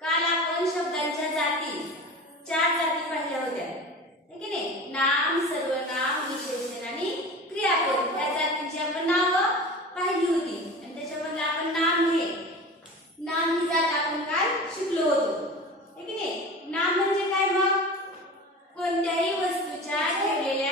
काल आपण शब्दांच्या जाती चार जाती पाहिल्या होत्या. की नाही? नाम सर्वनाम विशेषण आणि क्रियापद या जातींची आपण नाव पाहिली होती. आणि त्याच्यामध्ये आपण नाम हे नाम ही जात आपण काल शिकलो होतो. नाही? नाम म्हणजे काय मग? कोणत्याही वस्तूच्या ठेवलेल्या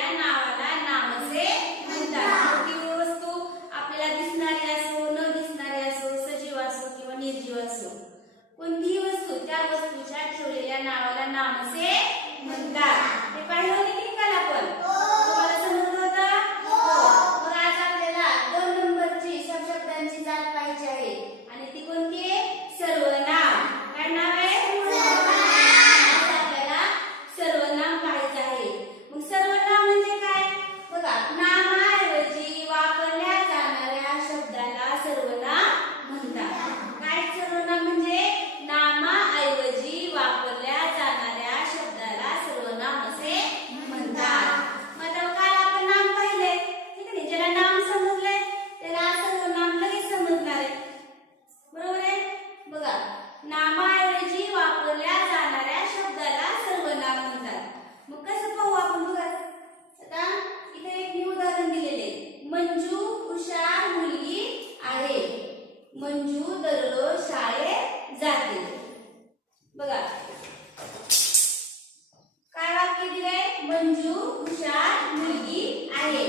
काय वाक्य दिलंय? मंजू हुशार मुलगी आहे.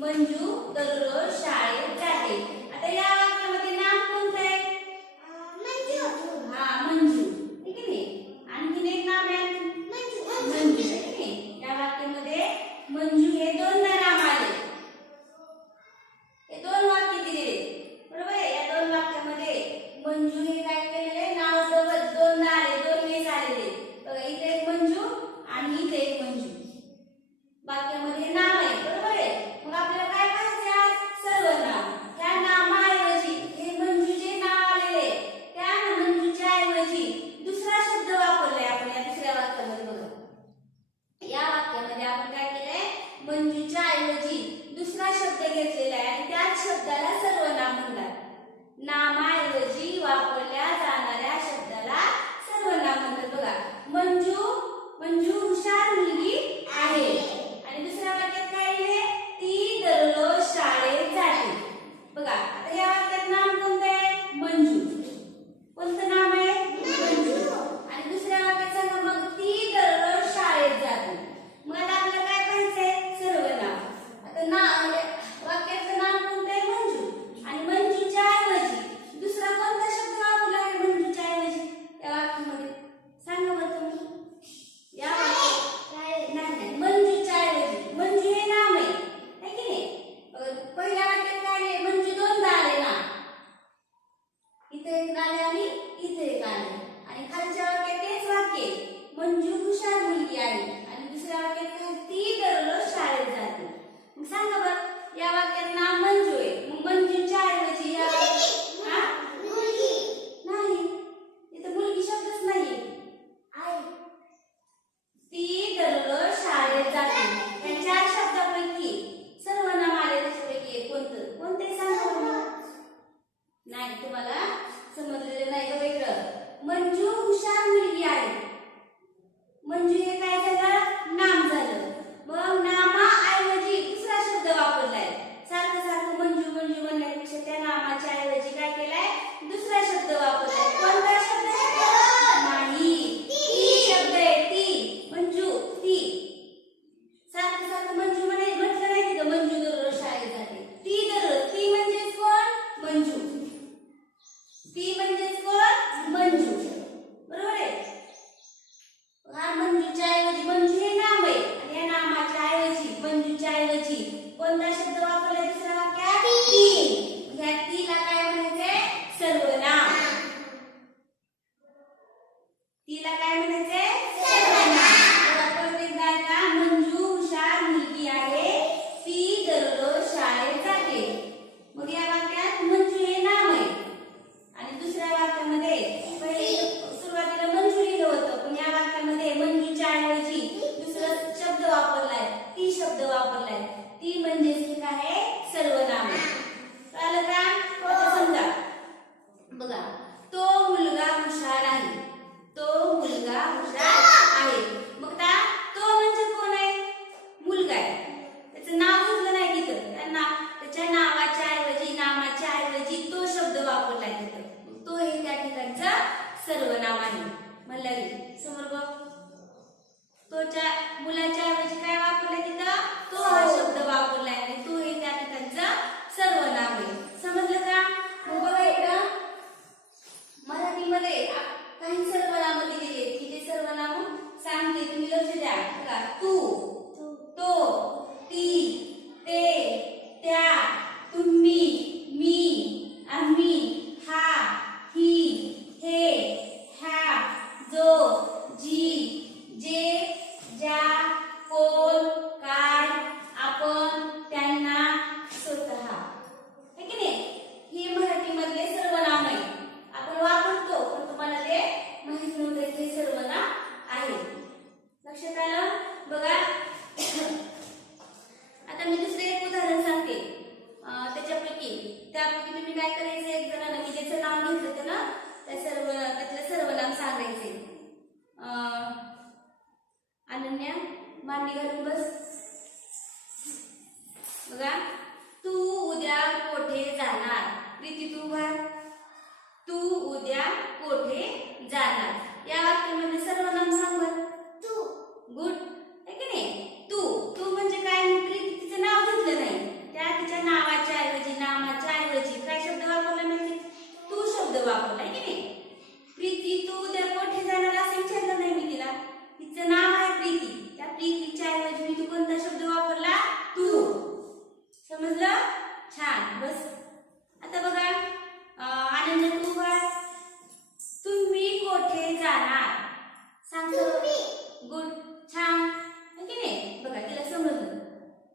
मंजू दररोज शाळेत जाते. आता या por wieder über मोठे जाणार? सांगतो. गुड. छान. की नाही? बघा तिला समजलं.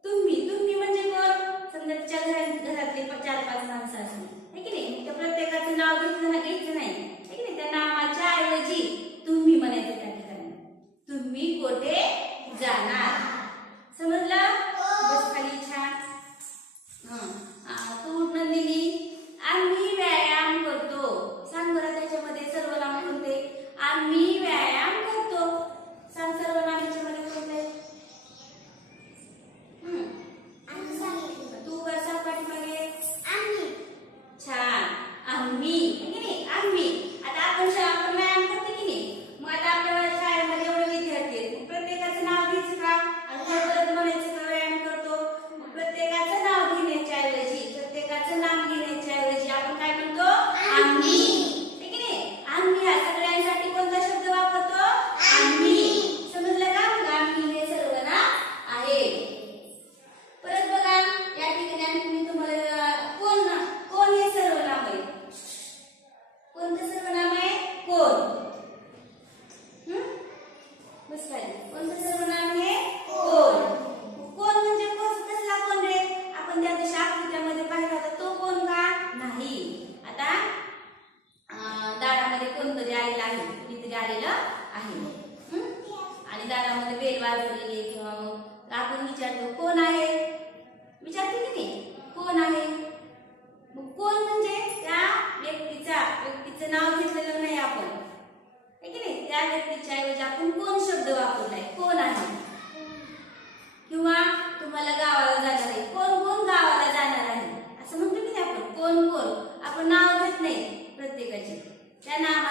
तुम्ही तुम्ही म्हणजे कोण? समजा तिच्या घरात घरातले चार पाच माणसं असली कानामध्ये बेल वाजलेली आहे किंवा मग आपण विचारतो कोण आहे? विचारते की नाही? कोण आहे? मग कोण म्हणजे? त्या व्यक्तीचा व्यक्तीचं नाव घेतलेलं नाही आपण. की नाही? त्या व्यक्तीच्या ऐवजी आपण कोण शब्द वापरलाय? कोण आहे? किंवा तुम्हाला गावाला जाणार आहे. कोण कोण गावाला जाणार आहे? असं म्हणतो की नाही आपण? कोण कोण? आपण नाव घेत नाही प्रत्येकाचे. त्या नावा